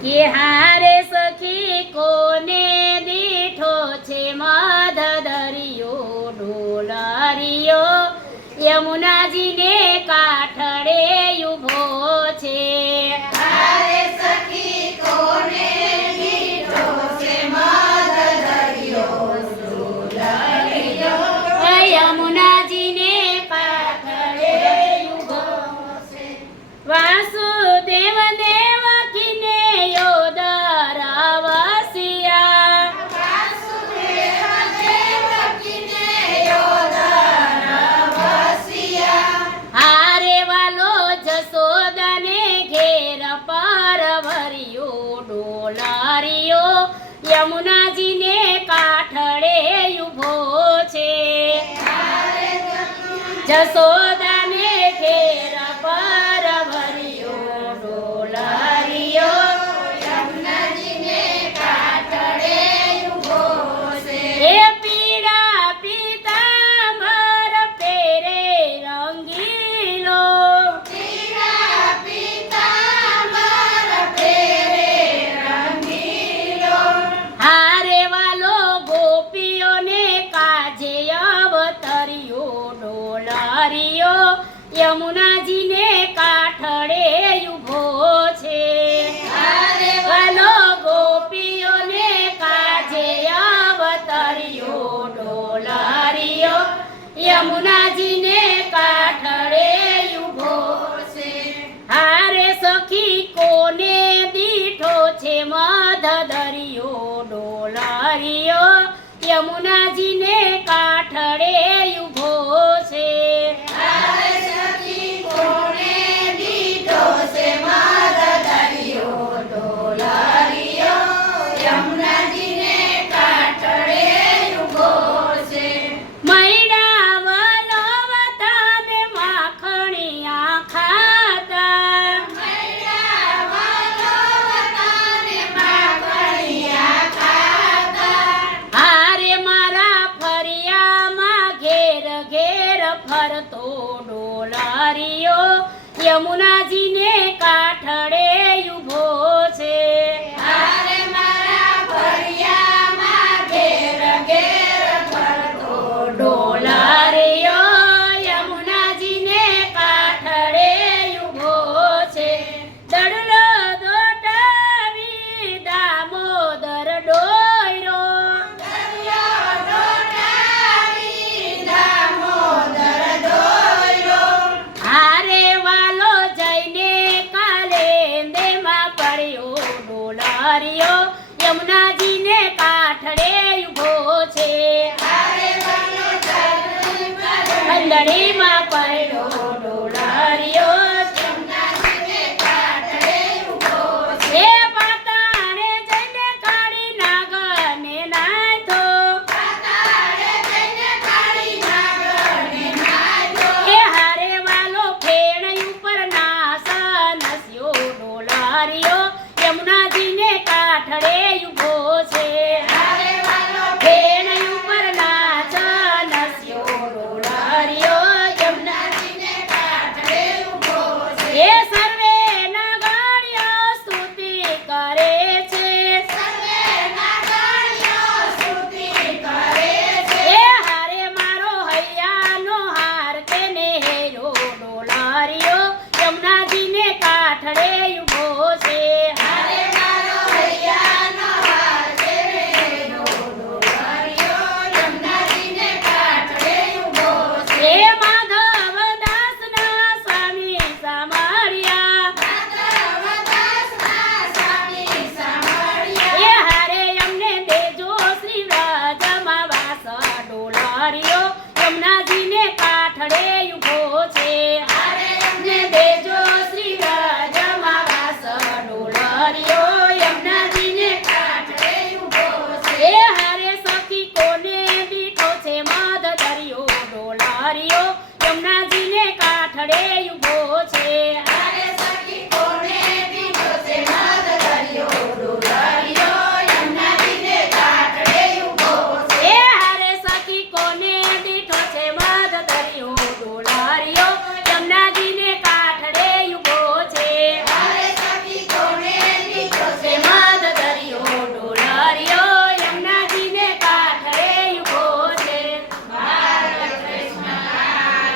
કે હારે સખી કોને દીઠો છે મધ દરિયો ડોલારિયો યમુનાજીને કાંઠળે ઊભો છે હારે સખી કોને દીઠો છે મધ દરિયો ડોલારિયો યમુનાજીને કાંઠળે ઊભો છે વાસુદેવ દેવકીને યોદરાવસિયા વાસુદેવ દેવકીને યોદરાવસિયા હારે વાલો જશોદાને ઘેર પરવરિયો ડોલારિયો યમુનાજીને કાંઠળે ઊભો છે જશોદાને ઘેર પરવરિયો ડોલારિયો યમુનાજીને કાંઠળે ઊભો છે એ પીળા પીતાંબર પેરે રંગીલો પીળા પીતાંબર પેરે રંગીલો હારે વાલો ગોપીઓને કાજે અવતરિયો ડોલારિયો યમુનાજીને કાંઠળે ઊભો છે હારે વાલો ગોપીઓને કાજે અવતરિયો ડોલારિયો યમુનાજીને કાંઠળે ઊભો છે હારે સખી કોને દીઠો છે મધ દરિયો ડોલારિયો યમુનાજીને કાંઠળે ઊભો છે હારે સખી કોને દીઠો છે મધ દરિયો ડોલારિયો યમુનાજીને કાંઠળે ઊભો છે મૈડા વલવતા ને માખણિયા ખાતા મૈડા વલવતાને માખણિયા ખાતા હારે મારા ફરિયામાં ઘેર ઘેર ફરતો ડોલારિયો યમુનાજીને કાંઠળે ઊભો છે હારે મારા ફરિયામાં ઘેર ઘેર ફરતો ડોલારિયો યમુનાજીને કાંઠળે ઊભો છે દડલો દોટાવી દામોદર ડોયરો દરિયો દોટાવી દામોદર ડોયરો હારે વાલો જઈને કાલેન્દેમાં પડ્યો ડોલારિયો યમુનાજીને કાંઠળે ઊભો છે હારે વાલો અંદડીમાં પડ્યો ડોલારિયો યમુનાજીને કાંઠળે ઊભો છે એ પાતાળે જઈને કાળી નાગને નાથો પાતાળે જઈને કાળી નાગને નાથો એ હારે વાલો ફેણ ઉપર નાસ નસ્યો ડોલારિયો યમુનાજીને કાંઠળે ઊભો છે